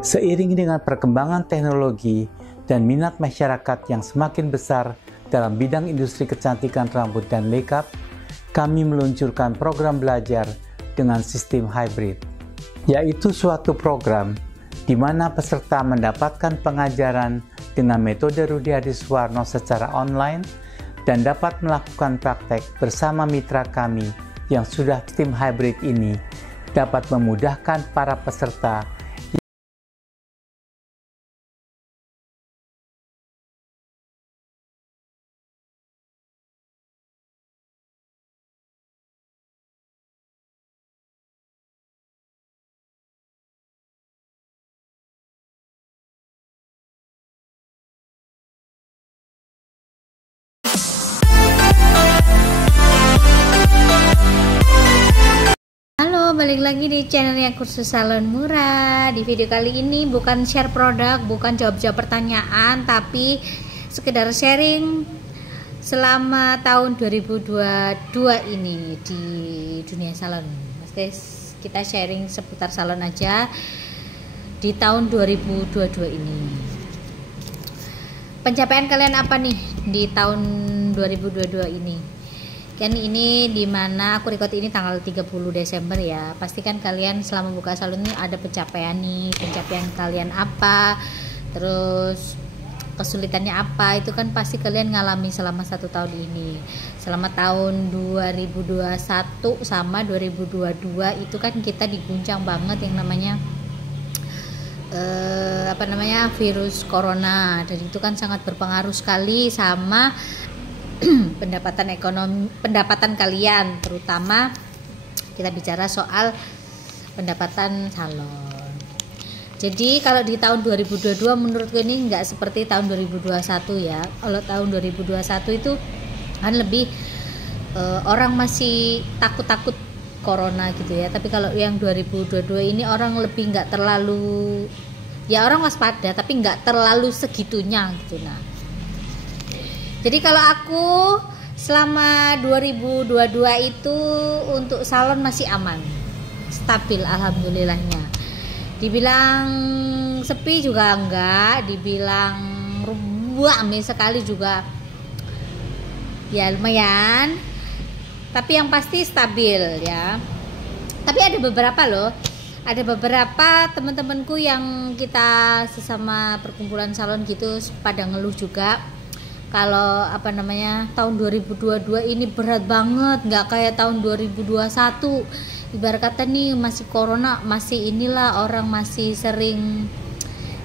Seiring dengan perkembangan teknologi dan minat masyarakat yang semakin besar dalam bidang industri kecantikan rambut dan makeup, kami meluncurkan program belajar dengan sistem hybrid, yaitu suatu program di mana peserta mendapatkan pengajaran dengan metode Rudi Hadiswarno secara online dan dapat melakukan praktek bersama mitra kami yang sudah sistem hybrid ini dapat memudahkan para peserta balik lagi di channelnya Kursus Salon Murah. Di video kali ini bukan share produk, bukan jawab-jawab pertanyaan, tapi sekedar sharing selama tahun 2022 ini di dunia salon. Oke, kita sharing seputar salon aja di tahun 2022 ini. Pencapaian kalian apa nih di tahun 2022 ini? Kan ini dimana aku record ini tanggal 30 Desember ya. Pastikan kalian selama buka salon ini ada pencapaian nih. Pencapaian kalian apa, terus kesulitannya apa, itu kan pasti kalian ngalami selama 1 tahun ini. Selama tahun 2021 sama 2022 itu kan kita diguncang banget yang namanya virus corona, dan itu kan sangat berpengaruh sekali sama pendapatan kalian, terutama kita bicara soal pendapatan salon. Jadi kalau di tahun 2022 menurutku ini nggak seperti tahun 2021 ya. Kalau tahun 2021 itu kan lebih orang masih takut-takut corona gitu ya. Tapi kalau yang 2022 ini orang lebih nggak terlalu, ya orang waspada tapi nggak terlalu segitunya gitu. Nah, jadi kalau aku selama 2022 itu untuk salon masih aman, stabil alhamdulillahnya. Dibilang sepi juga enggak, dibilang ramai sekali juga ya lumayan. Tapi yang pasti stabil ya. Tapi ada beberapa loh, ada beberapa teman-temanku yang kita sesama perkumpulan salon gitu pada ngeluh juga. Kalau tahun 2022 ini berat banget, nggak kayak tahun 2021. Ibarat kata nih masih corona, masih inilah orang masih sering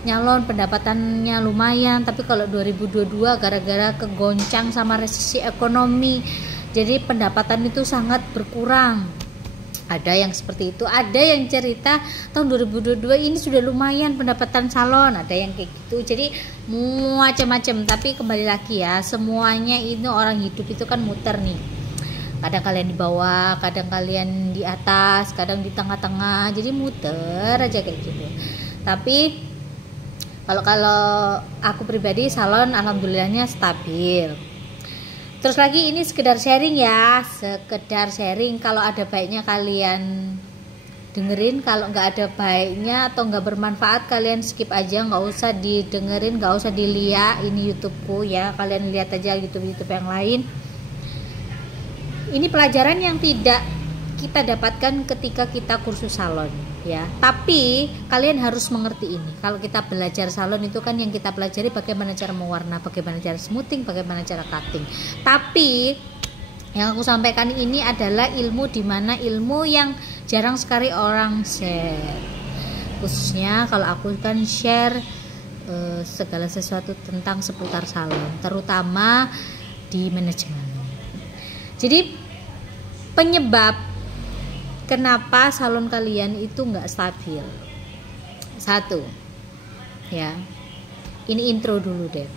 nyalon, pendapatannya lumayan. Tapi kalau 2022 gara-gara kegoncang sama resesi ekonomi, jadi pendapatan itu sangat berkurang. Ada yang seperti itu, ada yang cerita tahun 2022 ini sudah lumayan pendapatan salon, ada yang kayak gitu. Jadi macam-macam, tapi kembali lagi ya, semuanya itu orang hidup itu kan muter nih. Kadang kalian di bawah, kadang kalian di atas, kadang di tengah-tengah, jadi muter aja kayak gitu. Tapi kalau aku pribadi salon alhamdulillahnya stabil. Terus lagi ini sekedar sharing ya, sekedar sharing. Kalau ada baiknya kalian dengerin, kalau nggak ada baiknya atau nggak bermanfaat kalian skip aja, nggak usah didengerin, nggak usah dilihat. Ini YouTubeku ya, kalian lihat aja YouTube yang lain. Ini pelajaran yang tidak kita dapatkan ketika kita kursus salon ya, tapi kalian harus mengerti ini. Kalau kita belajar salon itu kan yang kita pelajari bagaimana cara mewarna, bagaimana cara smoothing, bagaimana cara cutting. Tapi yang aku sampaikan ini adalah ilmu, dimana ilmu yang jarang sekali orang share. Khususnya kalau aku kan share segala sesuatu tentang seputar salon, terutama di manajemen. Jadi penyebab kenapa salon kalian itu nggak stabil? Satu, ya, ini intro dulu deh.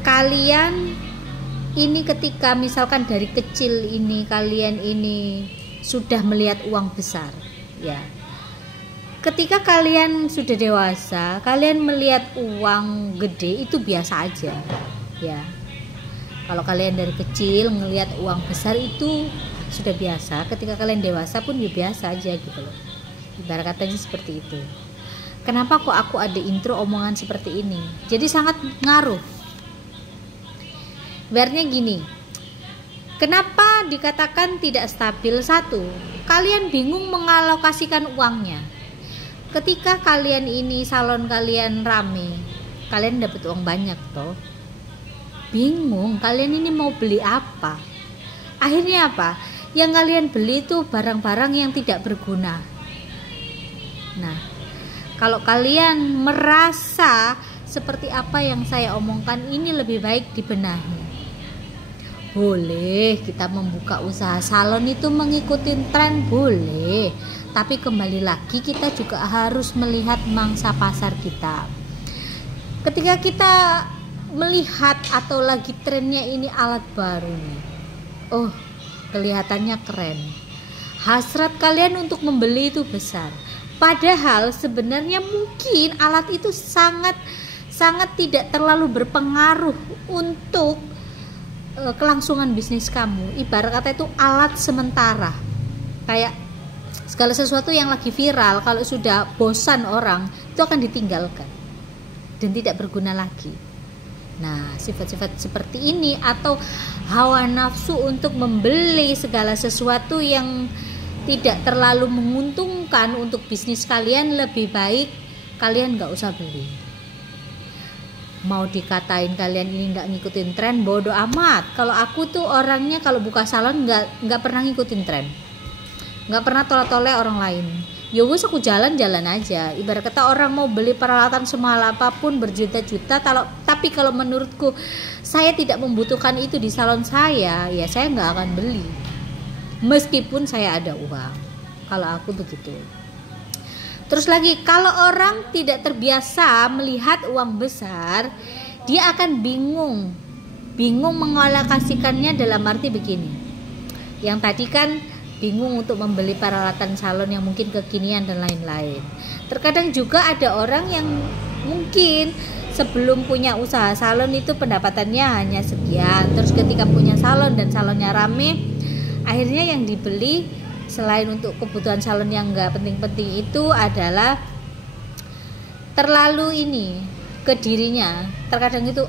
Kalian ini ketika misalkan dari kecil ini kalian ini sudah melihat uang besar, ya. Ketika kalian sudah dewasa, kalian melihat uang gede itu biasa aja, ya. Kalau kalian dari kecil ngelihat uang besar itu sudah biasa, ketika kalian dewasa pun ya biasa aja gitu loh. Ibarat katanya seperti itu. Kenapa kok aku ada intro omongan seperti ini? Jadi sangat ngaruh. Ibaratnya gini, kenapa dikatakan tidak stabil? Satu, kalian bingung mengalokasikan uangnya. Ketika kalian ini salon kalian rame, kalian dapat uang banyak toh. Bingung kalian ini mau beli apa? Akhirnya apa? Yang kalian beli itu barang-barang yang tidak berguna. Nah, kalau kalian merasa seperti apa yang saya omongkan ini lebih baik dibenahi. Boleh kita membuka usaha salon itu mengikuti tren, boleh. Tapi kembali lagi kita juga harus melihat mangsa pasar kita. Ketika kita melihat atau lagi trennya ini alat baru nih, oh kelihatannya keren, hasrat kalian untuk membeli itu besar. Padahal sebenarnya mungkin alat itu sangat tidak terlalu berpengaruh untuk kelangsungan bisnis kamu. Ibarat kata itu alat sementara. Kayak segala sesuatu yang lagi viral, kalau sudah bosan orang itu akan ditinggalkan dan tidak berguna lagi. Nah, sifat-sifat seperti ini atau hawa nafsu untuk membeli segala sesuatu yang tidak terlalu menguntungkan untuk bisnis kalian, lebih baik kalian gak usah beli. Mau dikatain kalian ini gak ngikutin tren, bodo amat. Kalau aku tuh orangnya kalau buka salon gak pernah ngikutin tren, gak pernah tolak-tolak orang lain. Ya wes aku jalan-jalan aja. Ibarat kata orang mau beli peralatan semahal apapun berjuta-juta, tapi kalau menurutku saya tidak membutuhkan itu di salon saya, ya saya nggak akan beli. Meskipun saya ada uang. Kalau aku begitu. Terus lagi, kalau orang tidak terbiasa melihat uang besar, dia akan bingung mengalokasikannya dalam arti begini. Yang tadi kan bingung untuk membeli peralatan salon yang mungkin kekinian dan lain-lain. Terkadang juga ada orang yang mungkin sebelum punya usaha salon itu pendapatannya hanya sekian. Terus ketika punya salon dan salonnya rame, akhirnya yang dibeli selain untuk kebutuhan salon yang nggak penting-penting itu adalah terlalu ini ke dirinya. Terkadang itu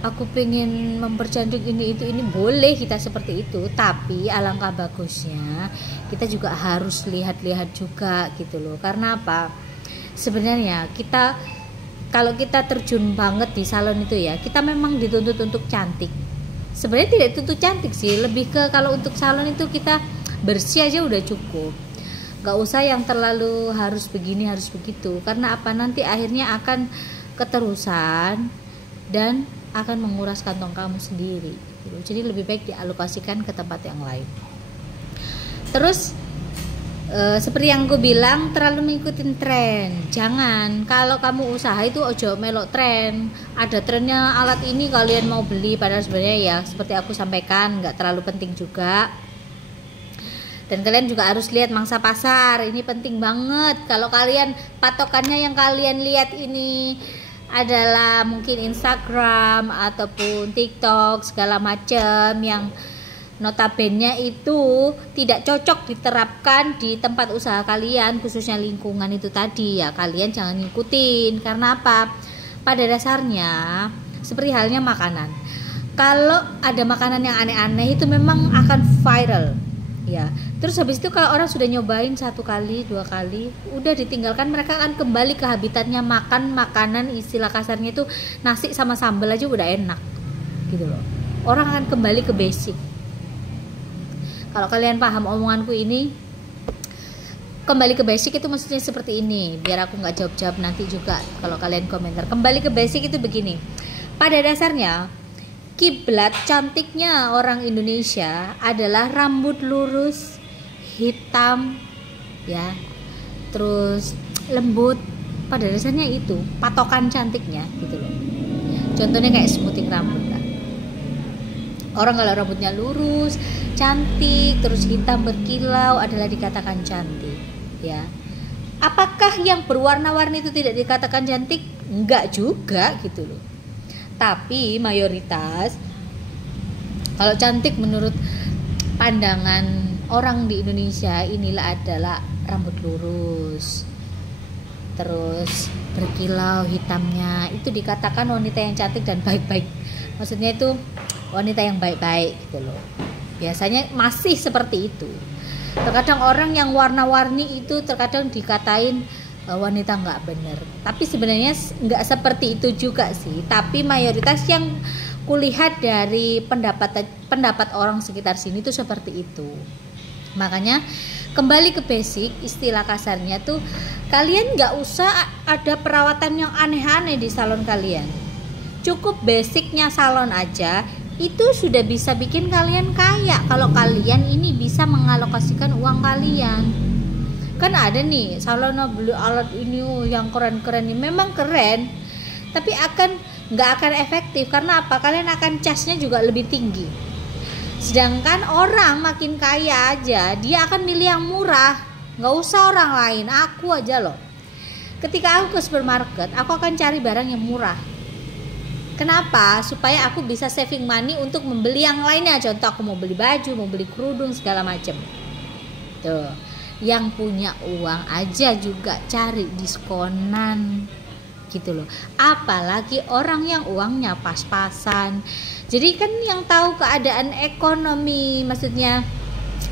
aku pengen mempercantik ini boleh kita seperti itu, tapi alangkah bagusnya kita juga harus lihat-lihat juga gitu loh. Karena apa? Sebenarnya kalau kita terjun banget di salon itu ya, kita memang dituntut untuk cantik. Sebenarnya tidak dituntut cantik sih, lebih ke kalau untuk salon itu kita bersih aja udah cukup. Gak usah yang terlalu harus begini harus begitu. Karena apa? Nanti akhirnya akan keterusan dan akan menguras kantong kamu sendiri gitu. Jadi lebih baik dialokasikan ke tempat yang lain. Terus seperti yang gue bilang, terlalu mengikuti tren. Jangan. Kalau kamu usaha itu ojo melok tren. Ada trennya alat ini kalian mau beli, padahal sebenarnya ya seperti aku sampaikan nggak terlalu penting juga. Dan kalian juga harus lihat mangsa pasar. Ini penting banget. Kalau kalian patokannya yang kalian lihat ini adalah mungkin Instagram ataupun TikTok segala macam yang notabene itu tidak cocok diterapkan di tempat usaha kalian, khususnya lingkungan itu tadi, ya kalian jangan ngikutin. Karena apa? Pada dasarnya seperti halnya makanan. Kalau ada makanan yang aneh-aneh itu memang akan viral. Ya, terus habis itu kalau orang sudah nyobain 1 kali, 2 kali, udah ditinggalkan, mereka akan kembali ke habitatnya makan makanan, istilah kasarnya itu nasi sama sambal aja udah enak, gitu loh. Orang akan kembali ke basic. Kalau kalian paham omonganku ini, kembali ke basic itu maksudnya seperti ini. Biar aku nggak jawab-jawab nanti juga kalau kalian komentar. Kembali ke basic itu begini. Pada dasarnya kiblat cantiknya orang Indonesia adalah rambut lurus, hitam, ya, terus lembut. Pada dasarnya itu patokan cantiknya, gitu loh. Contohnya kayak smoothing rambut lah. Orang kalau rambutnya lurus, cantik, terus hitam berkilau adalah dikatakan cantik, ya. Apakah yang berwarna-warni itu tidak dikatakan cantik? Enggak juga, gitu loh. Tapi mayoritas kalau cantik menurut pandangan orang di Indonesia inilah adalah rambut lurus, terus berkilau hitamnya, itu dikatakan wanita yang cantik dan baik-baik. Maksudnya itu wanita yang baik-baik gitu loh. Biasanya masih seperti itu. Terkadang orang yang warna-warni itu terkadang dikatain wanita nggak bener. Tapi sebenarnya nggak seperti itu juga sih. Tapi mayoritas yang kulihat dari pendapat orang sekitar sini tuh seperti itu. Makanya kembali ke basic, istilah kasarnya tuh kalian nggak usah ada perawatan yang aneh-aneh di salon kalian. Cukup basicnya salon aja itu sudah bisa bikin kalian kaya kalau kalian ini bisa mengalokasikan uang kalian. Kan ada nih salon beli alat ini yang keren-keren ini, memang keren, tapi nggak akan efektif. Karena apa? Kalian akan casnya juga lebih tinggi. Sedangkan orang makin kaya aja dia akan milih yang murah, nggak usah orang lain, aku aja loh. Ketika aku ke supermarket, aku akan cari barang yang murah. Kenapa? Supaya aku bisa saving money untuk membeli yang lainnya. Contoh aku mau beli baju, mau beli kerudung segala macam. Tuh, yang punya uang aja juga cari diskonan gitu loh. Apalagi orang yang uangnya pas-pasan. Jadi kan yang tahu keadaan ekonomi, maksudnya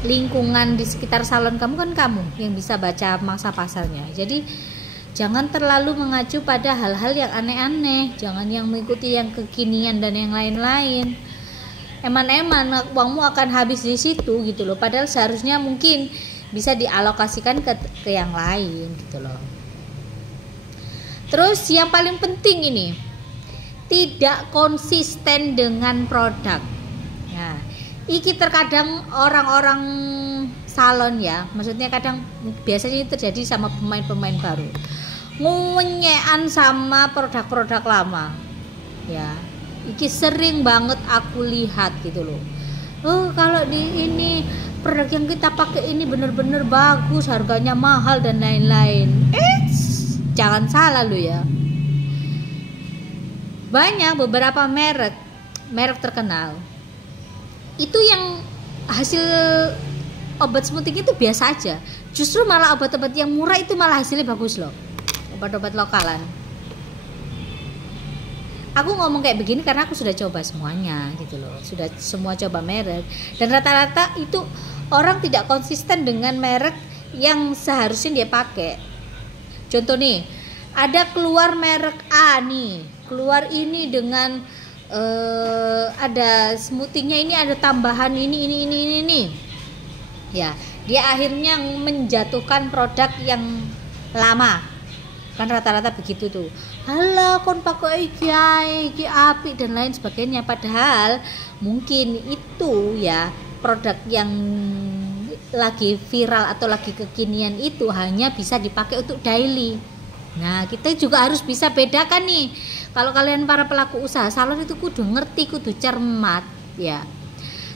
lingkungan di sekitar salon kamu kan kamu yang bisa baca mangsa pasarnya. Jadi jangan terlalu mengacu pada hal-hal yang aneh-aneh, jangan yang mengikuti yang kekinian dan yang lain-lain. Eman-eman uangmu akan habis di situ gitu loh. Padahal seharusnya mungkin bisa dialokasikan ke yang lain gitu loh. Terus yang paling penting ini, tidak konsisten dengan produk. Nah, iki terkadang orang-orang salon ya, maksudnya kadang biasanya terjadi sama pemain-pemain baru, ngunyean sama produk-produk lama ya. Iki sering banget aku lihat gitu loh. Oh, kalau di ini produk yang kita pakai ini bener-bener bagus, harganya mahal dan lain-lain. Jangan salah lo ya. Banyak beberapa merek terkenal itu yang hasil obat smoothing itu biasa aja. Justru malah obat-obat yang murah itu malah hasilnya bagus loh. Obat-obat lokalan. Aku ngomong kayak begini karena aku sudah coba semuanya gitu loh. Sudah semua coba merek. Dan rata-rata itu orang tidak konsisten dengan merek yang seharusnya dia pakai. Contoh nih, ada keluar merek A nih, keluar ini dengan ada smoothingnya ini ada tambahan ini. Ya, dia akhirnya menjatuhkan produk yang lama. Kan rata-rata begitu tuh. Halah kon pakai iki api dan lain sebagainya. Padahal mungkin itu ya produk yang lagi viral atau lagi kekinian itu hanya bisa dipakai untuk daily. Nah, kita juga harus bisa bedakan nih. Kalau kalian para pelaku usaha salon itu kudu ngerti, kudu cermat ya.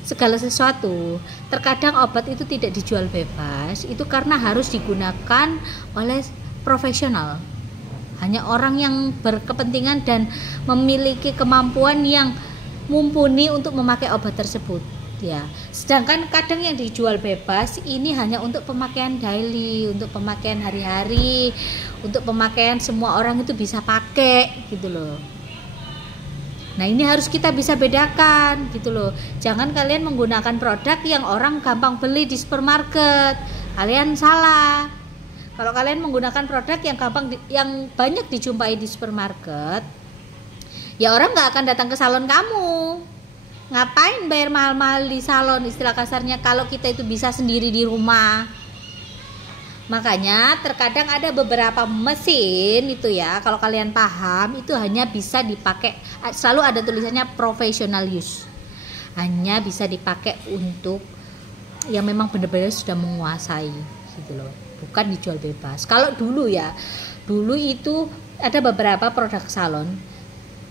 Segala sesuatu, terkadang obat itu tidak dijual bebas, itu karena harus digunakan oleh profesional. Hanya orang yang berkepentingan dan memiliki kemampuan yang mumpuni untuk memakai obat tersebut ya. Sedangkan kadang yang dijual bebas ini hanya untuk pemakaian daily, untuk pemakaian hari-hari, untuk pemakaian semua orang itu bisa pakai gitu loh. Nah, ini harus kita bisa bedakan gitu loh. Jangan kalian menggunakan produk yang orang gampang beli di supermarket. Kalian salah. Kalau kalian menggunakan produk yang banyak dijumpai di supermarket, ya orang nggak akan datang ke salon kamu. Ngapain bayar mahal-mahal di salon, istilah kasarnya, kalau kita itu bisa sendiri di rumah. Makanya terkadang ada beberapa mesin itu ya, kalau kalian paham, itu hanya bisa dipakai, selalu ada tulisannya professional use, hanya bisa dipakai untuk yang memang benar-benar sudah menguasai gitu loh, bukan dijual bebas. Kalau dulu ya, dulu itu ada beberapa produk salon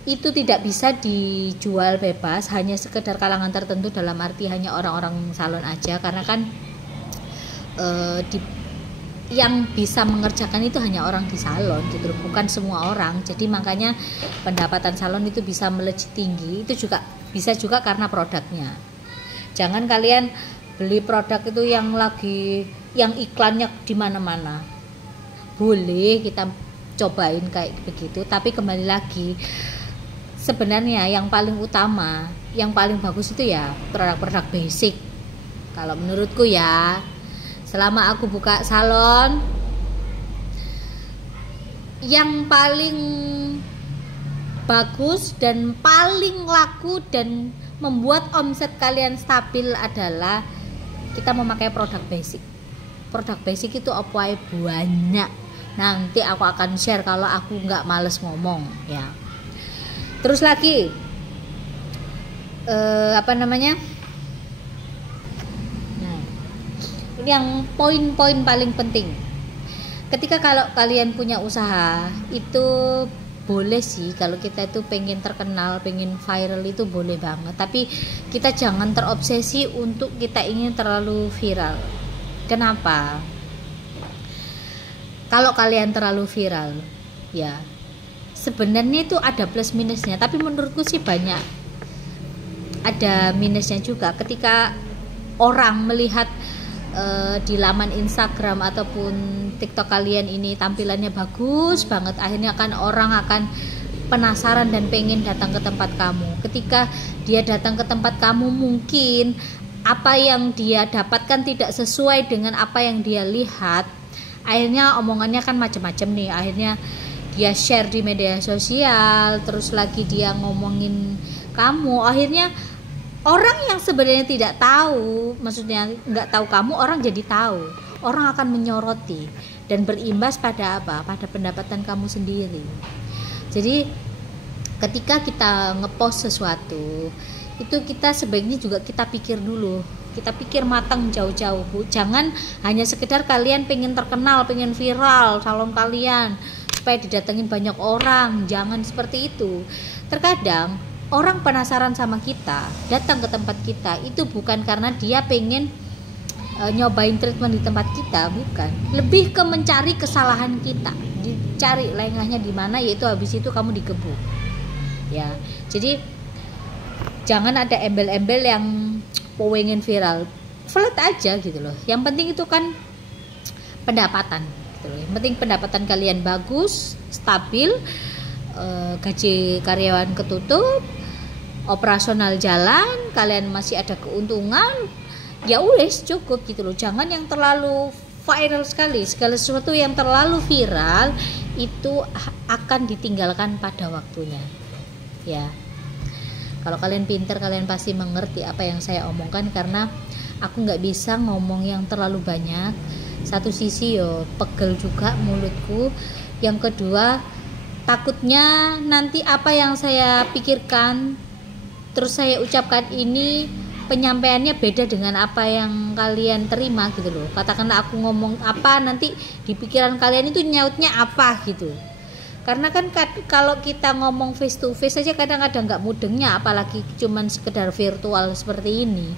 itu tidak bisa dijual bebas, hanya sekedar kalangan tertentu, dalam arti hanya orang-orang salon aja, karena kan yang bisa mengerjakan itu hanya orang di salon gitu, bukan semua orang. Jadi makanya pendapatan salon itu bisa melejit tinggi, itu juga bisa juga karena produknya. Jangan kalian beli produk itu yang iklannya di mana-mana. Boleh kita cobain kayak begitu, tapi kembali lagi sebenarnya yang paling utama, yang paling bagus itu ya produk-produk basic. Kalau menurutku ya, selama aku buka salon, yang paling bagus dan paling laku dan membuat omset kalian stabil adalah kita memakai produk basic. Produk basic itu apa banyak. Nanti aku akan share kalau aku nggak males ngomong ya. Terus lagi Nah, ini yang poin-poin paling penting. Ketika kalau kalian punya usaha itu boleh sih, kalau kita itu pengen terkenal, pengen viral itu boleh banget, tapi kita jangan terobsesi untuk kita ingin terlalu viral. Kenapa? Kalau kalian terlalu viral ya sebenarnya itu ada plus minusnya, tapi menurutku sih banyak ada minusnya juga. Ketika orang melihat di laman Instagram ataupun TikTok kalian ini tampilannya bagus banget, akhirnya kan orang akan penasaran dan pengen datang ke tempat kamu. Ketika dia datang ke tempat kamu, mungkin apa yang dia dapatkan tidak sesuai dengan apa yang dia lihat, akhirnya omongannya kan macam-macam nih. Akhirnya dia share di media sosial, terus lagi dia ngomongin kamu. Akhirnya orang yang sebenarnya tidak tahu, maksudnya nggak tahu kamu, orang jadi tahu. Orang akan menyoroti dan berimbas pada apa? Pada pendapatan kamu sendiri. Jadi ketika kita ngepost sesuatu, itu kita sebaiknya juga kita pikir dulu. Kita pikir matang jauh-jauh, Bu. Jangan hanya sekedar kalian pengen terkenal, pengen viral salon kalian supaya didatengin banyak orang. Jangan seperti itu. Terkadang orang penasaran sama kita, datang ke tempat kita itu bukan karena dia pengen nyobain treatment di tempat kita, bukan. Lebih ke mencari kesalahan kita, dicari lengahnya di mana, yaitu habis itu kamu digebuk. Ya, jadi jangan ada embel-embel yang pengen viral, flat aja gitu loh. Yang penting itu kan pendapatan, gitu loh. Yang penting pendapatan kalian bagus, stabil, gaji karyawan ketutup, operasional jalan, kalian masih ada keuntungan, ya wes cukup gitu loh. Jangan yang terlalu viral sekali. Segala sesuatu yang terlalu viral itu akan ditinggalkan pada waktunya. Ya. Kalau kalian pintar, kalian pasti mengerti apa yang saya omongkan, karena aku nggak bisa ngomong yang terlalu banyak. Satu sisi pegel juga mulutku, yang kedua takutnya nanti apa yang saya pikirkan terus saya ucapkan ini penyampaiannya beda dengan apa yang kalian terima gitu loh. Katakanlah aku ngomong apa, nanti di pikiran kalian itu nyautnya apa gitu. Karena kan kalau kita ngomong face to face aja kadang-kadang nggak mudengnya, apalagi cuman sekedar virtual seperti ini.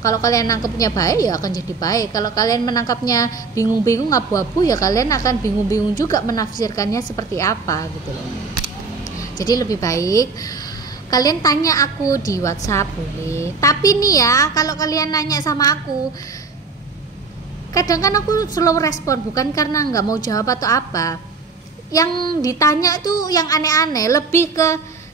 Kalau kalian nangkepnya baik ya akan jadi baik. Kalau kalian menangkapnya bingung-bingung, abu-abu, ya kalian akan bingung-bingung juga menafsirkannya seperti apa gitu loh. Jadi lebih baik kalian tanya aku di WhatsApp boleh. Tapi nih ya, kalau kalian nanya sama aku, kadang kan aku slow respon, bukan karena nggak mau jawab atau apa. Yang ditanya itu yang aneh-aneh, lebih ke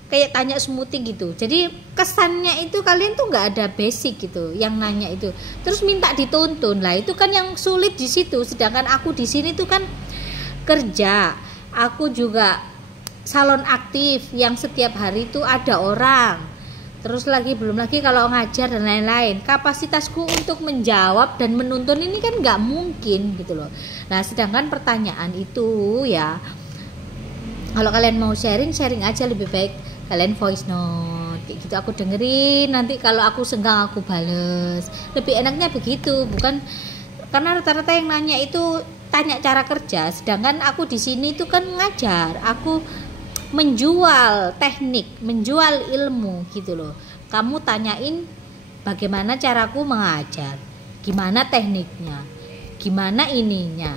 kayak tanya smoothie gitu. Jadi kesannya itu kalian tuh nggak ada basic gitu yang nanya itu. Terus minta dituntun lah, itu kan yang sulit di situ. Sedangkan aku di sini tuh kan kerja, aku juga salon aktif yang setiap hari itu ada orang. Terus lagi belum lagi kalau ngajar dan lain-lain. Kapasitasku untuk menjawab dan menuntun ini kan nggak mungkin gitu loh. Nah sedangkan pertanyaan itu ya, kalau kalian mau sharing aja, lebih baik kalian voice note gitu, aku dengerin, nanti kalau aku senggang aku bales. Lebih enaknya begitu, bukan karena rata-rata yang nanya itu tanya cara kerja, sedangkan aku di sini itu kan ngajar, aku menjual teknik, menjual ilmu gitu loh. Kamu tanyain bagaimana caraku mengajar, gimana tekniknya, gimana ininya,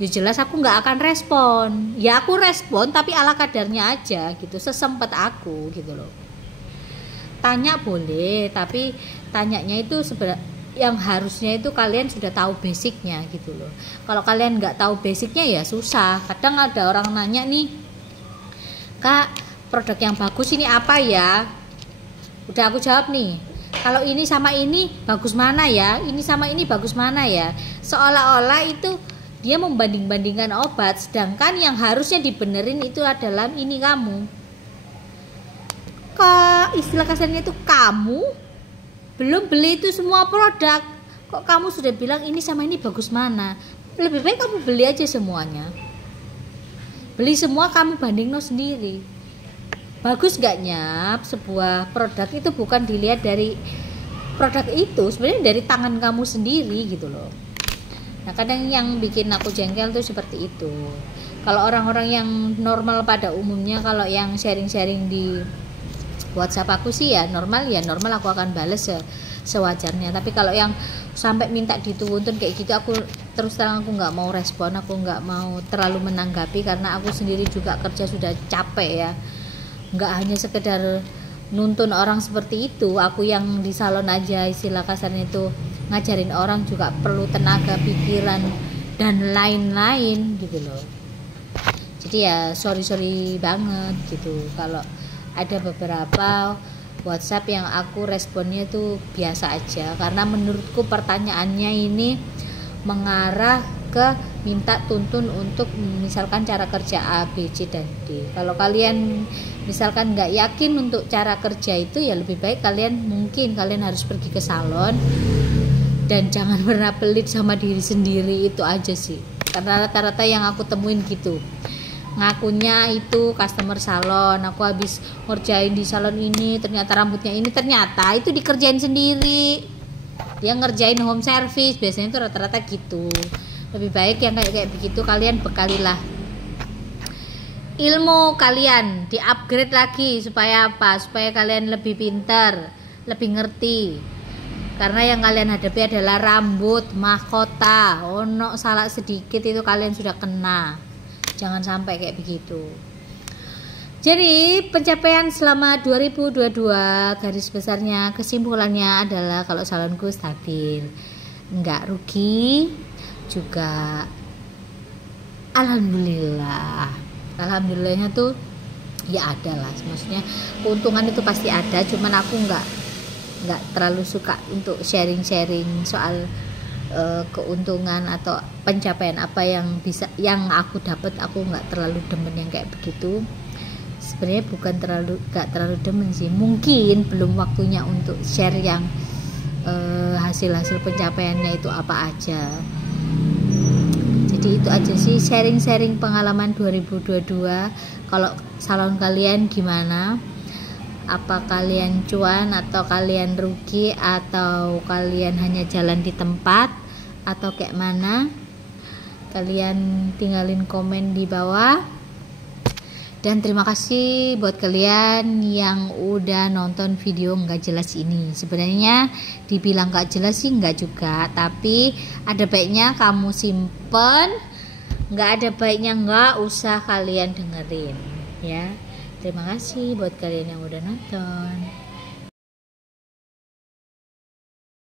ya jelas aku nggak akan respon. Ya aku respon tapi ala kadarnya aja gitu, sesempet aku gitu loh. Tanya boleh, tapi tanyanya itu yang harusnya itu kalian sudah tahu basicnya gitu loh. Kalau kalian nggak tahu basicnya ya susah. Kadang ada orang nanya nih, Kak, produk yang bagus ini apa ya? Udah aku jawab nih, kalau ini sama ini bagus mana ya, ini sama ini bagus mana ya. Seolah-olah itu dia membanding-bandingkan obat, sedangkan yang harusnya dibenerin itu adalah ini kamu. Kok istilah kasarnya itu kamu belum beli itu semua produk, kok kamu sudah bilang ini sama ini bagus mana? Lebih baik kamu beli aja semuanya, beli semua, kamu bandingno sendiri. Bagus gak nyap sebuah produk itu bukan dilihat dari produk itu, sebenarnya dari tangan kamu sendiri gitu loh. Nah kadang yang bikin aku jengkel tuh seperti itu. Kalau orang-orang yang normal pada umumnya, kalau yang sharing-sharing di WhatsApp aku sih ya normal aku akan bales sewajarnya. Tapi kalau yang sampai minta dituntun kayak gitu, aku terus terang aku nggak mau respon, aku nggak mau terlalu menanggapi, karena aku sendiri juga kerja sudah capek ya. Nggak hanya sekedar nuntun orang seperti itu, aku yang di salon aja istilah kasarnya itu ngajarin orang juga perlu tenaga, pikiran dan lain-lain gitu loh. Jadi ya sorry banget gitu kalau ada beberapa WhatsApp yang aku responnya tuh biasa aja, karena menurutku pertanyaannya ini mengarah ke minta tuntun untuk misalkan cara kerja A, B, C, dan D. Kalau kalian misalkan nggak yakin untuk cara kerja itu, ya lebih baik kalian harus pergi ke salon dan jangan pernah pelit sama diri sendiri, itu aja sih. Karena rata-rata yang aku temuin gitu, ngakunya itu customer salon, aku habis ngerjain di salon ini, ternyata rambutnya ini, ternyata itu dikerjain sendiri, dia ngerjain home service, biasanya itu rata-rata gitu. Lebih baik yang kayak begitu kalian bekalilah ilmu kalian, di upgrade lagi supaya apa? Supaya kalian lebih pintar, lebih ngerti. Karena yang kalian hadapi adalah rambut mahkota, ono salah sedikit itu kalian sudah kena. Jangan sampai kayak begitu. Jadi pencapaian selama 2022 garis besarnya, kesimpulannya adalah kalau salonku stabil, nggak rugi juga. Alhamdulillahnya tuh ya ada lah, maksudnya keuntungan itu pasti ada, cuman aku nggak terlalu suka untuk sharing soal keuntungan atau pencapaian apa yang aku dapat. Aku nggak terlalu demen yang kayak begitu. Sebenarnya bukan nggak terlalu demen sih, mungkin belum waktunya untuk share yang hasil pencapaiannya itu apa aja. Jadi itu aja sih sharing pengalaman 2022. Kalau salon kalian gimana? Apa kalian cuan atau kalian rugi, atau kalian hanya jalan di tempat, atau kayak mana? Kalian tinggalin komen di bawah. Dan terima kasih buat kalian yang udah nonton video nggak jelas ini. Sebenarnya dibilang nggak jelas sih nggak juga, tapi ada baiknya kamu simpen, nggak ada baiknya nggak usah kalian dengerin ya. Terima kasih buat kalian yang udah nonton.